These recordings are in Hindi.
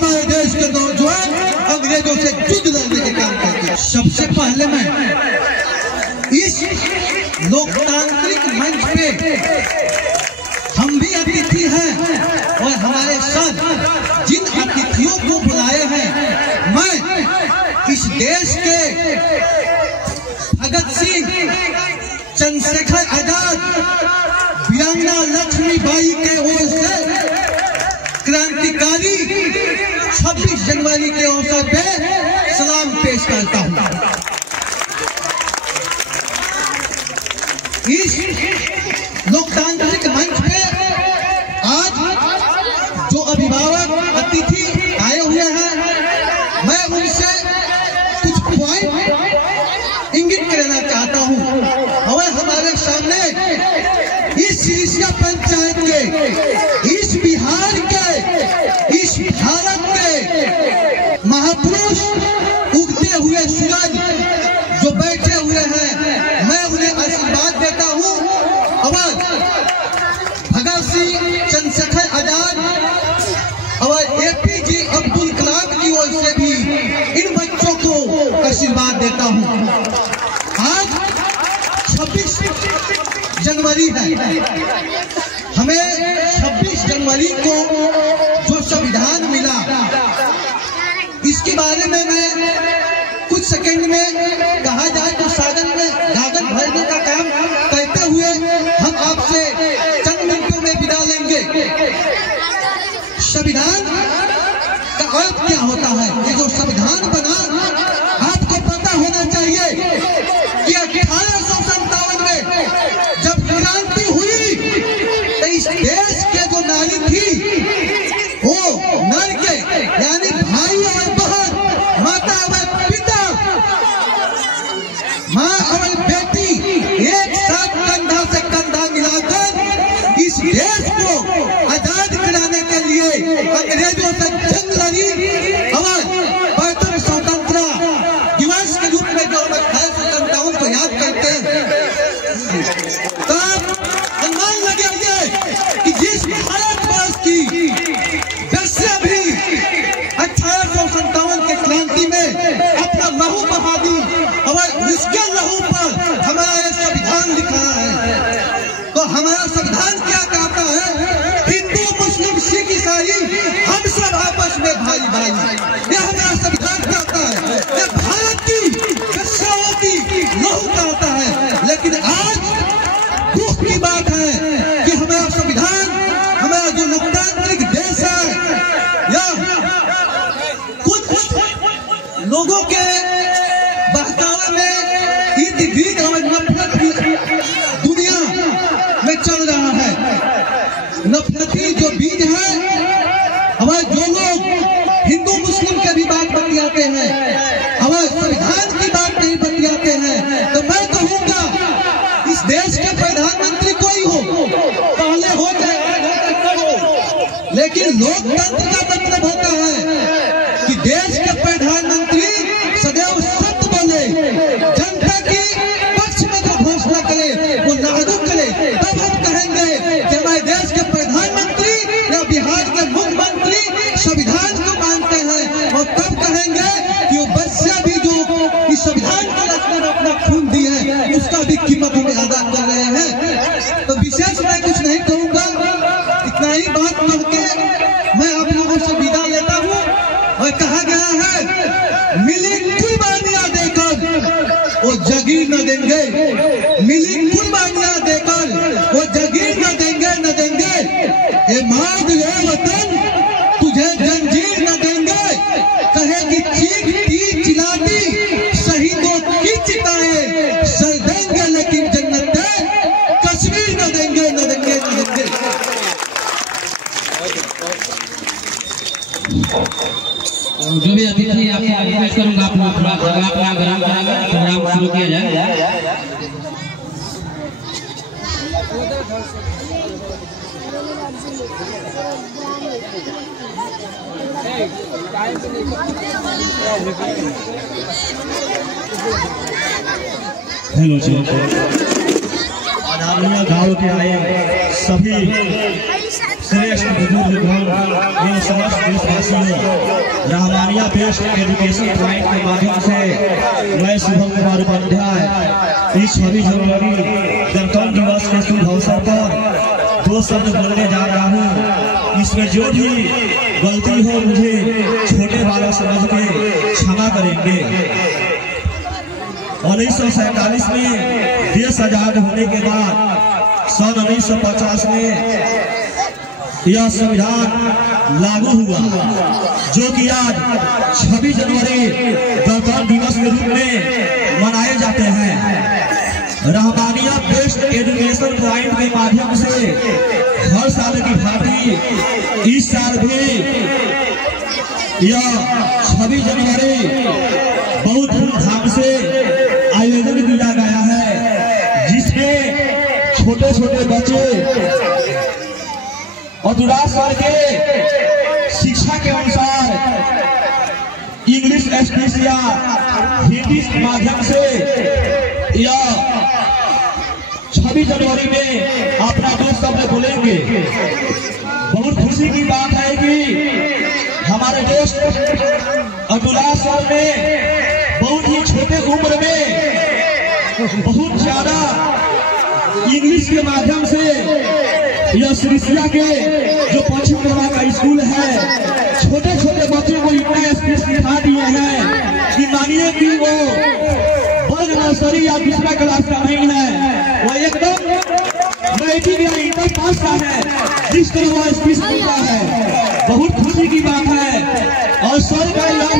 हमारे देश के नौजवान अंग्रेजों से युद्ध लड़ने के काम करते हैं। सबसे पहले मैं इस लोकतांत्रिक मंच पे हम भी अतिथि हैं और हमारे साथ जिन अतिथियों को बुलाए हैं, मैं इस देश के भगत सिंह, चंद्रशेखर आजाद, वीरांगना लक्ष्मीबाई के ओर से क्रांतिकारी 26 जनवरी के अवसर पे सलाम पेश करता हूं। इस लोकतांत्रिक मंच पे आज जो अभिभावक अतिथि आए हुए हैं, मैं उनसे कुछ पॉइंट इंगित करना चाहता हूं। और हमारे सामने इस सिरिसिया पंचायत के, इस बिहार के, इस भारत के महापुरुष उगते हुए सूरज जो बैठे हुए हैं, मैं उन्हें आशीर्वाद देता हूं। और भगत सिंह, चंद्रशेखर आजाद और एपीजे अब्दुल कलाम की ओर से भी इन बच्चों को आशीर्वाद देता हूं। आज 26 जनवरी है। हमें 26 जनवरी को जो संविधान मिला, इसके बारे में मैं कुछ सेकंड में कहा जाए तो सागर में गागन भरने का काम करते हुए हम आपसे चंद मिनटों में विदा लेंगे। संविधान का अर्थ क्या होता है? ये जो संविधान बना, आपको पता होना चाहिए कि 1857 में जब क्रांति हुई तो इस देश के जो नारी थी, वो नर के यानी भाई और बहन, माता और पिता, माँ और बेटी एक साथ कंधा से कंधा मिलाकर इस देश को आजाद कराने के लिए अंग्रेजों से जंग लड़ी। और प्रथम स्वतंत्रता दिवस के रूप में जो 28 स्वतंत्रताओं को याद करते हैं, तब अनुमान लगे कि जिस भारतवर्ष की वैसे भी 1857 के क्रांति में अपना लहू बहा दी और उसके लहू पर हमारा ये संविधान लिखा है। तो हमारा संविधान क्या कहता है? हिंदू, मुस्लिम, सिख, ईसाई हम सब आपस में भाई भाई, ये हमारा संविधान कहता है। ये भारत की कसाओं की लहू कहता है। लेकिन आज दुख की बात है कि हमारा संविधान, हमारा जो लोकतांत्रिक देश है, या कुछ लोगों के बहकावे में ईद गिर्द और नफरत की दुनिया में चल रहा है। नफरती जो बीज है, हमारे जो लोग हिंदू मुस्लिम के भी बात बतियाते हैं, हमारे संविधान की बात नहीं बतियाते हैं, तो मैं कहूँगा इस देश के प्रधानमंत्री कोई हो, पहले हो चाहे कब हो, लेकिन लोकतंत्र का मतलब होता है कि देश के प्रधानमंत्री सदैव सत्य बोले, जनता के पक्ष में जो घोषणा करे वो लागू करे। तब हम कहेंगे कि हमारे देश के प्रधानमंत्री या बिहार के मुख्यमंत्री संविधान को मानते हैं, और तब कहेंगे कि वो बच्चा भी जो इस संविधान को रचने में अपना खून दिए हैं, उसका भी कीमत हमें अदा कर रहे हैं। तो विशेष मैं कुछ नहीं कहूँगा, इतना ही बात कह के मैं आप लोगों से विदा लेता हूँ। और कहा गया है, मिली कुर्बानियां देकर वो जगीर न देंगे, मिली कुर्बानियां देकर वो जगीर न देंगे, न देंगे। ये माद ये वतन तुझे जंजीर न देंगे, कहेगी चीखती चिल्लाती शहीदों की चिताएं सर देंगे, लेकिन जन्नत कश्मीर न देंगे, न देंगे, न देंगे। जो भी अतिथि आपको रिक्वेस्ट करूंगा, आप लोग थोड़ा जगह अपना ग्रहण कराकर प्रोग्राम शुरू किया जाए। हेलो आदरणीय गाँव के आए सभी श्रेष्ठ बुजुर्गगण इन समस्त देशवासियों, रहमानिया बेस्ड एजुकेशन पॉइंट के माध्यम से मैं शुभम कुमार उपाध्याय इस 26 जनवरी गणतंत्र दिवस के शुभ अवसर पर 2 शब्द बोलने जा रहा हूँ। इसमें जो भी गलती हो मुझे छोटे बालक समझ के क्षमा करेंगे। 1947 में देश आजाद होने के बाद सन 1950 में यह संविधान लागू हुआ, जो कि आज 26 जनवरी गणतंत्र दिवस के रूप में मनाए जाते हैं। रहमानिया बेस्ड एजुकेशन पॉइंट के माध्यम से हर साल की भांति इस साल भी यह 26 जनवरी बहुत धूमधाम से आयोजन किया गया है, जिसमें छोटे छोटे बच्चे और दूरास्तर के शिक्षा के अनुसार इंग्लिश स्पीच या हिंदी माध्यम से यह 26 जनवरी में अपना 2 शब्द बोलेंगे। बहुत खुशी की बात है कि हमारे देश दूरास्तर में बहुत ही छोटे उम्र में बहुत ज्यादा इंग्लिश के माध्यम से यह श्रीसिया के जो पश्चिम बंगाल का स्कूल है, छोटे छोटे बच्चों को इतना स्पीच सिखा दिए हैं कि मानिए कि वो वर्ग नर्सरी या 2रा क्लास का नहीं है, वो एकदम मैट्रिक या इंटर पास का है, जिस तरह वो स्पीच देता है। बहुत खुशी की बात है। और सर का यह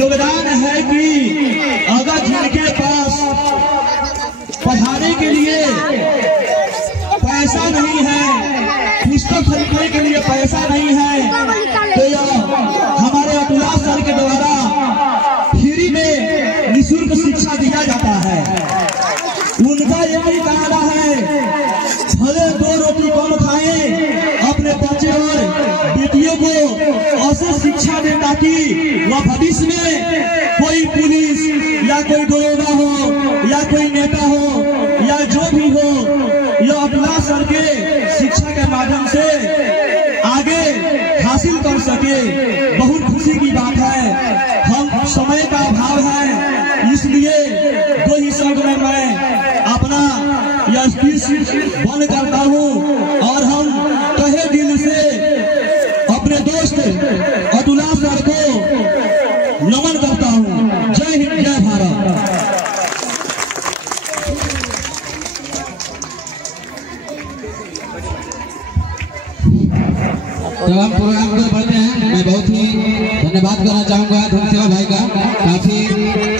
योगदान है कि अगर जिनके पास पढ़ाने के लिए पैसा नहीं है, पुस्तक खरीदने के लिए पैसा नहीं है, तो यह हमारे अतुला सर के द्वारा फ्री में निःशुल्क शिक्षा दिया जाता है। उनका यही कहना है, भले 2 रोटी कम खाएं, अपने बच्चे और बेटियों को ऐसे शिक्षा दें ताकि वह भविष्य में कोई पुलिस या कोई दरोगा हो या कोई नेता हो या जो भी हो, यह अतुला सर के शिक्षा के माध्यम से आगे हासिल कर सके। बहुत खुशी की बात है। हम समय का अभाव है, इसलिए 2 ही शब्द में मैं अपना यह स्पीच बंद करता हूँ और हम तहे दिल से अपने दोस्त अतुला सर को नमन करता हूँ। जय हिंद, जय भारत। तो हम प्रोग्राम को बढ़ते हैं। मैं बहुत ही धन्यवाद करना चाहूँगा धनसेवा भाई का, काफी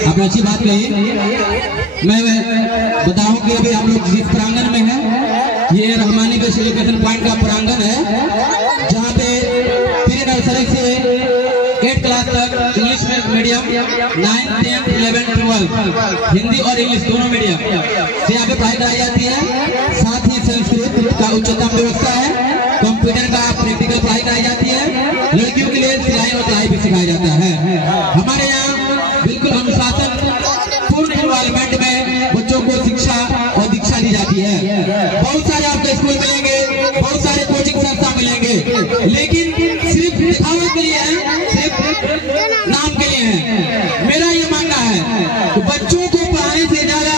आपने अच्छी बात कही। मैं बताऊं कि अभी हम लोग जिस प्रांगण में हैं, ये रहमानी बेस्ड एजुकेशन पॉइंट का प्रांगण है, जहाँ पे प्री नर्सरी से 8 क्लास तक इंग्लिश मीडियम, 9, 10, 11, 12 हिंदी और इंग्लिश दोनों मीडियम से यहाँ पे पढ़ाई कराई जाती है। साथ ही संस्कृत का उच्चतम व्यवस्था है, कंप्यूटर का प्रैक्टिकल पढ़ाई कराई जाती है, लड़कियों के लिए सिलाई और कढ़ाई भी सिखाया जाता है। हमारे यहाँ बिल्कुल अनुशासन पूर्ण इन्वॉल्वमेंट में बच्चों को शिक्षा और दीक्षा दी जाती है। बहुत सारे आपके स्कूल मिलेंगे, बहुत सारे कोचिंग संस्था मिलेंगे, लेकिन सिर्फ दिखावे के लिए है, सिर्फ नाम के लिए है। मेरा ये मानना है कि बच्चों को पढ़ाने से ज्यादा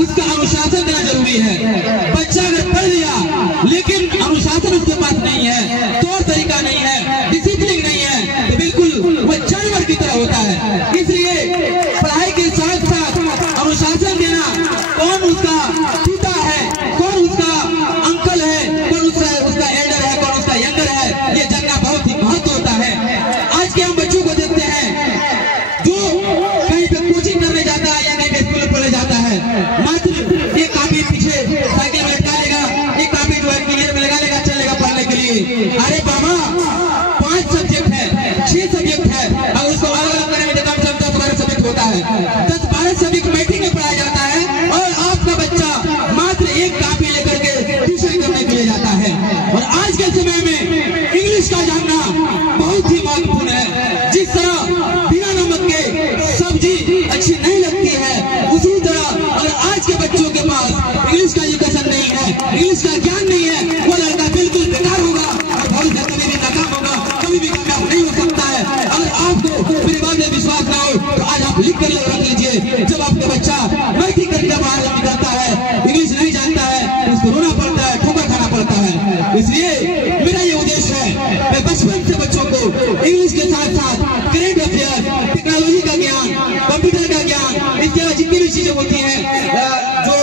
उसका अनुशासन देना जरूरी है। बच्चा अगर पढ़ लिया लेकिन अनुशासन उसके पास नहीं है, तौर तरीका नहीं है, डिसिप्लिन नहीं है, तो बिल्कुल वह जानवर की तरह होता है। इसलिए पढ़ाई के साथ साथ अनुशासन देना, कौन उसका पिता है, कौन उसका अंकल है, कौन उसका एल्डर है, कौन उसका यंगर है, ये जानना बहुत ही महत्व होता है। आज के हम बच्चों को देखते हैं जो कहीं पे कोचिंग करने जाता है या माफ नहीं हो सकता है। अगर आपको मेरी बात में विश्वास ना हो तो आज आप लिख कर रख लीजिए, जब आपका बच्चा मैट्रिक करके बाहर निकलता है, इंग्लिश नहीं जानता है, उसको रोना पड़ता है, ठोकर खाना पड़ता है। इसलिए मेरा ये उद्देश्य है, मैं बचपन से बच्चों को इंग्लिश के साथ साथ करेंट अफेयर, टेक्नोलॉजी का ज्ञान, कंप्यूटर का ज्ञान, इसके बाद जितनी भी चीजें होती हैं, जो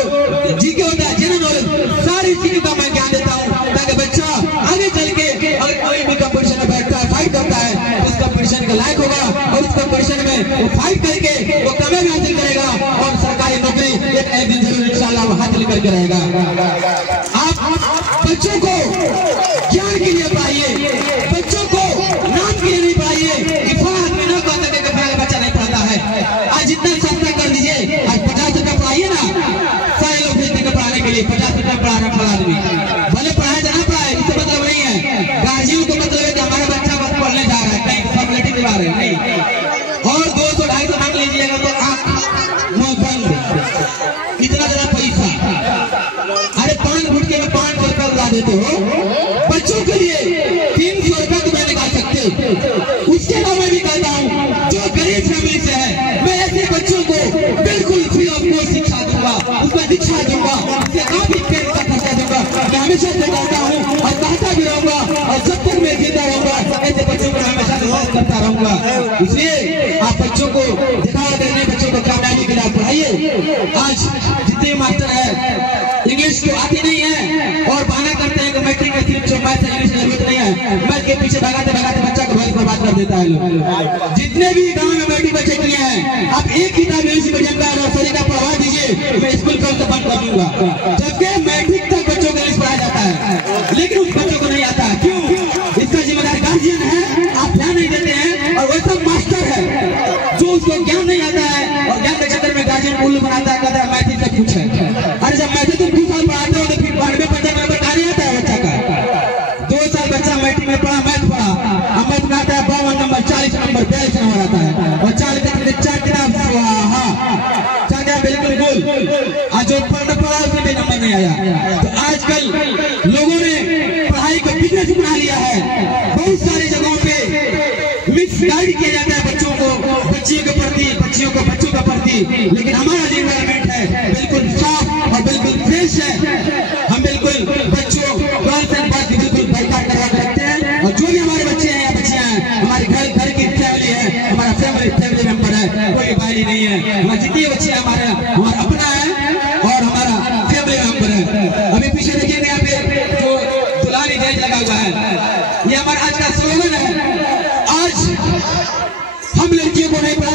जीके होता है, जनरल नॉलेज, सारी चीजों का मैं ज्ञान देता हूँ, ताकि बच्चा आगे चल के अगर कोई भी कंपटीशन में बैठता है, फाइट करता है, तो उस कंपटीशन के लायक होगा और उस कंपटीशन में वो फाइट करके वो कामयाबी हासिल करेगा और सरकारी नौकरी एक दिन जरूर इंशाल्लाह वो हासिल करके रहेगा। आप बच्चों को ज्ञान के लिए पढ़ाइए, बच्चों को नाम के लिए नहीं पढ़ाइए। इफात में न कह सके कि बच्चा नहीं पढ़ता है। आज जितना सस्ता कर दीजिए, आज 50 रुपया पढ़ाइए ना, सारे लोग भेजते हैं पढ़ाने के लिए, 50 रुपया पढ़ा रहा फला आदमी, भले पढ़ाया जाना पढ़ाए, इससे मतलब नहीं है। गार्जियन को मतलब है कि हमारा बच्चा बस पढ़ने जा रहा है, कहीं फॉर्मेलिटी दिला रहे हैं, नहीं। और 200-250 मांग लीजिएगा तो आंख मुंह बंद, इतना ज्यादा पैसा। अरे 5 घुटके में 500 रुपया उड़ा देते हो, बच्चों के लिए 300 रुपया तो मैं निकाल सकते। उसके अलावा मैं भी कहता हूँ जो गरीब फैमिली से है, मैं ऐसे बच्चों को बिल्कुल फ्री ऑफ कॉस्ट शिक्षा दूंगा, उसका शिक्षा दूंगा, उससे काफी पेड़ का खर्चा दूंगा। मैं हमेशा से कहता हूँ और कहता भी रहूंगा, और जब तक मैं जीता रहूंगा ऐसे बच्चों को हमेशा मदद करता रहूंगा। इसलिए आप बच्चों को दिखावा देने, बच्चों को कामयाबी के लिए पढ़ाइए। आज जितने मास्टर है इंग्लिश को आती नहीं है और बहाना करते हैं कि मैट्रिक में सिर्फ जो मैथ इंग्लिश जरूरत नहीं है, मैथ के पीछे भगाते भगाते बच्चा को भविष्य बर्बाद कर देता है लोग। जितने भी गांव में मैट्रिक बच्चे किए हैं, आप एक किताब इंग्लिश मीडियम का और सभी का पढ़वा दीजिए, मैं स्कूल कल से बंद कर दूंगा। जबकि मैट्रिक तक बच्चों को इंग्लिश पढ़ाया जाता है, लेकिन उस बच्चों को नहीं आता है। क्यों? इसका जिम्मेदार गार्जियन है, आप ध्यान नहीं देते हैं, और वैसा मास्टर है जो उसको ज्ञान नहीं आता है और ज्ञान के चक्कर में गार्जियन उल्लू बनाता है, कहता है मैथ से कुछ है। अरे जब मैथ तुम 2 साल पढ़ाते हो तो फिर 92% नंबर कहाँ नहीं आता है बच्चा का। 2 साल बच्चा मैट्रिक में पढ़ा, मैथ पढ़ा, अब मैथ में आता है 52 नंबर, 40 नंबर, 42 नंबर आता है, और 40 4 किताब बिल्कुल गोल। आज जो पढ़ा उसमें भी नंबर नहीं आया। तो आजकल लोगों ने पढ़ाई को बिजनेस बना लिया है। बहुत सारी जगहों पे मिक्स गाइड किया जाता है बच्चों को, बच्चियों के प्रति, बच्चियों को बच्चों के प्रति, लेकिन हमारा जो एनवायरमेंट है बिल्कुल साफ और बिल्कुल फ्रेश है। हम बिल्कुल बच्चों गर्ल्स एंड बॉयज बिल्कुल बाइकाट करवा के रखते हैं, और जो भी हमारे बच्चे हैं या बच्चियां हैं, हमारे घर की फैमिली है, हमारा फैमिली मेंबर है, कोई बाहरी नहीं है। हमारे जितनी बच्चे हमारा अपना है और हमारा फैमिली मेंबर है। अभी पीछे देखिएगा यहाँ पे जो दुलारी जैज लगा हुआ है, ये हमारा आज का स्लोगन है। आज हम लड़कियों को नहीं पढ़ा